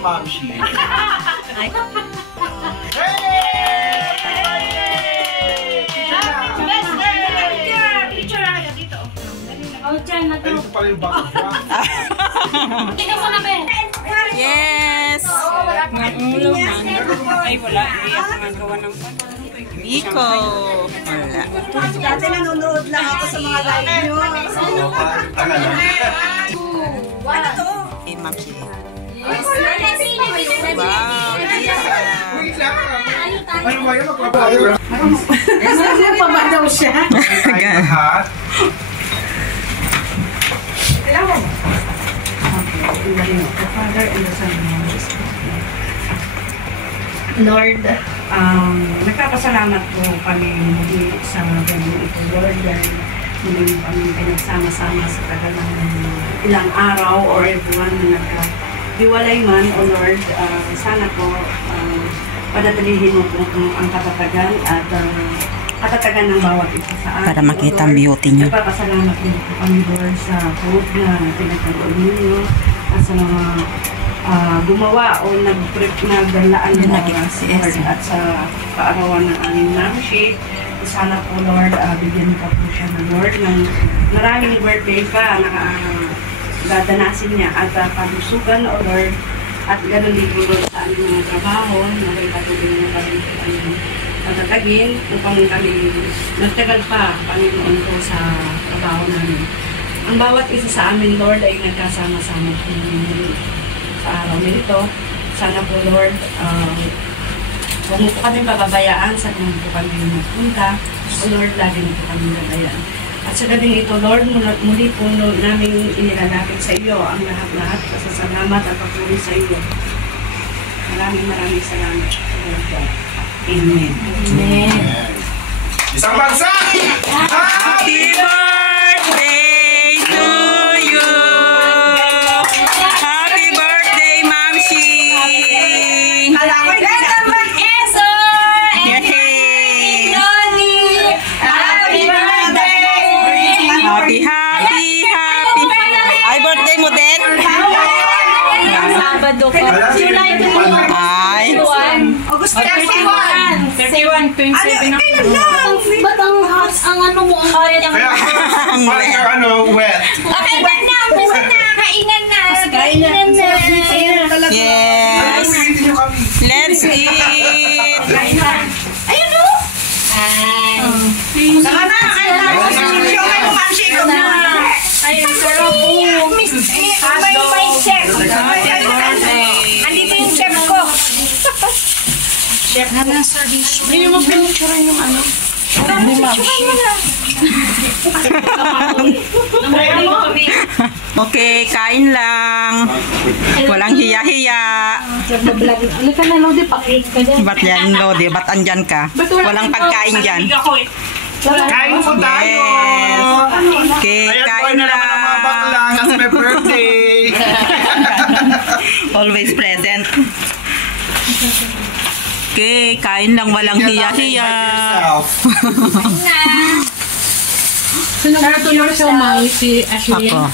Ma'am Shi. Picture na kayo dito. Oh, dyan na to. Ay, ito pala yung background. Tingnan mo na, be. Yes! Ulo man. Ay, wala. Hindi ako nagawa ng Biko! Wala. Dati nanonood lang ako sa mga live nyo. Ano to? Hey, Ma'am Shi. Wow, Wait lang. Ano ba yun? Magpapayo. Ano pa ba daw siya? Ay, lahat. Kailangan mo. Okay, in the name of the Father, and the Son, and the Holy Spirit. Lord, nagpapasalamat po kami muli sa gabi ito, Lord, dahil muli kami pinagsama-sama sa tagal ng ilang araw or everyone na nagkahiwalay man, O Lord, sana po padatalihin mo po ang katatagan at katatagan ng bawat isa sa atin. Para makita ang beauty niyo. Nagpapasalamat din po kami, Lord, sa hope na pinagkaroon ninyo at sa mga gumawa o nagdalaan ng oras, Lord, at sa kaarawan ng aming membership. Sana po, Lord, bigyan ka po siya ng Lord ng maraming birthday pa na dadanasin niya at paglusugan, O Lord, at gano'n din po, Lord, sa aming mga trabaho na may patuloy na kami patatagin upang kami nagtagal pa, Panginoon ko, sa trabaho namin. Ang bawat isa sa amin, Lord, ay nagkasama-sama po sa araw nito. Sana po, Lord, huwag mo po kami pababayaan sa kung po kami magpunta. O Lord, lagi mo po kami babayaan. At sa gabing ito, Lord, muli po namin inilalapit sa iyo ang lahat-lahat. Pasasalamat at papuri sa iyo. Maraming salamat. Amen. Amen. Isang bansa! Happy birthday to you! Happy birthday, Ma'am Shi! Happy! Ay, birthday mo din? Sabado ka. July 21. Ay! August 31! 31, 27 ako. Ba't ang ano mo, ang kaya niyang... Kaya, wet. Okay, wait na. Kainan na. Kainan na. Yes! Let's eat! Ayun o. Saka na! Siyomay mo, Ma'am Shi! Ayun, sarap po. May chef. Andito yung chef ko. Chef na na service. Hindi mo pinicture yung ano. Okay, kain lang. Walang hiya-hiya. Ano ka na, Lodi? Pakit ka dyan. Ba't yan, Lodi? Ba't andyan ka? Walang pagkain dyan. Kain po tayo! Yes! Okay, Ayan po, kain ano naman ang mga bakla lang. kasi may birthday! Always present. Okay, kain lang. Walang hiya-hiya. Natulong siya umay si Ashley. Ako.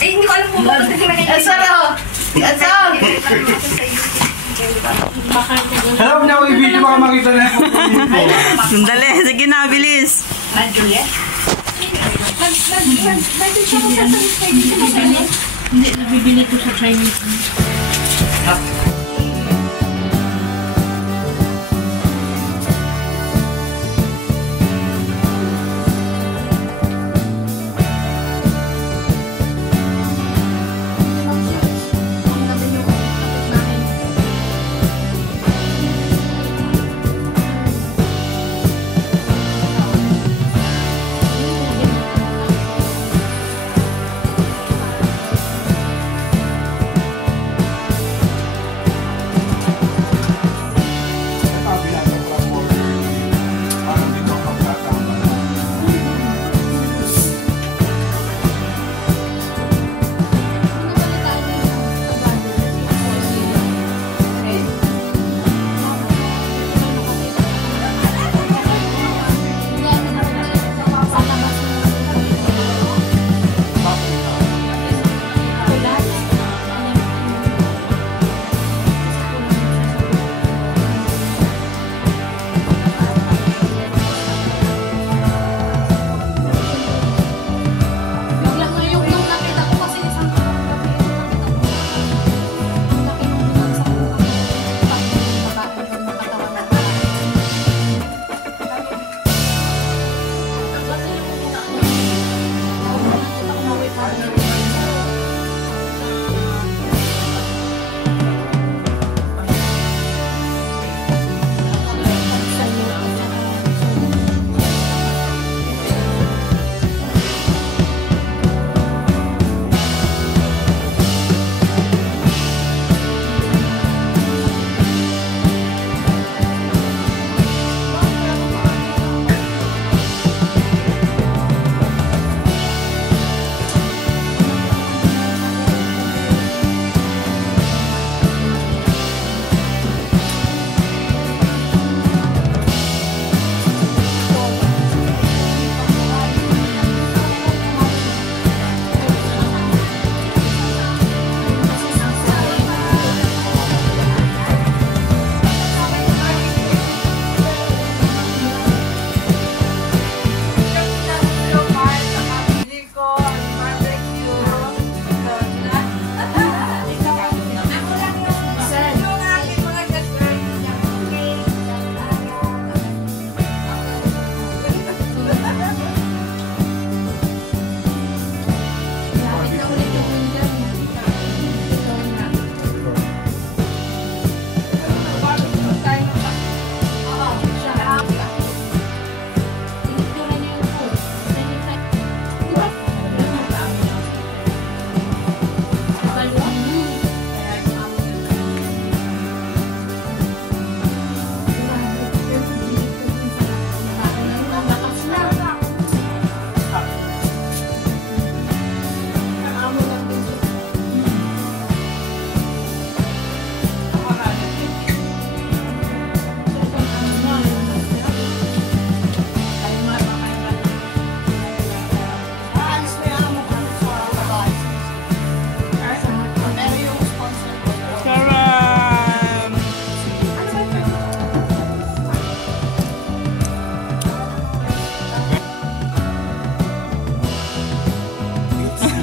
Eh, hindi ko alam kung bakit kasi manay. Alam na ako yung video baka makita na ako. Sandali, sige na, bilis. Hindi, nabibili ko sa Chinese.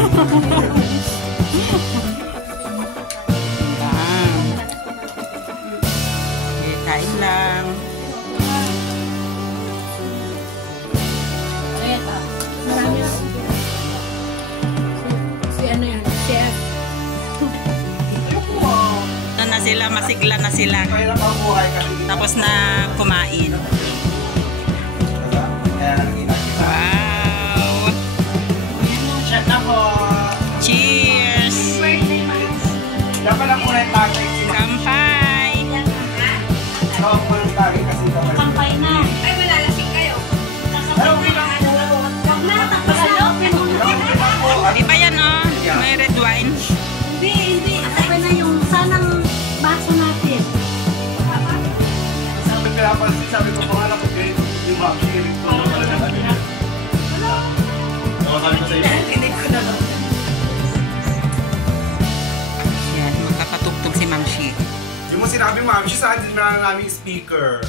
Okay, kain lang. Si ano yan? Chef. Ito na sila, masigla na sila. Mahirap ang buhay kasi dito. Tapos na kumain. Kaya nakikita kita. Wow! Check na po. Cheers! Yan pala muna yung tagay. Kampay! Tawag mo yung tagay kasi kapag. Kampay na. Ay, malalasing kayo. Ay, okay lang po. Wag na, tapos na. Okay lang po. Di ba yan oh? May red wine. Hindi. Sabi na yung sanang baso natin. Sabi ko nga pala, sabi ko pangalan ko kayo, yung mga kirit ko na pala na kanina. Sabi ko sa iyo. Yan, magpapatugtog si Ma'am Shi. Yung mo sinabi, ma'am, siya sa atin na namin speaker.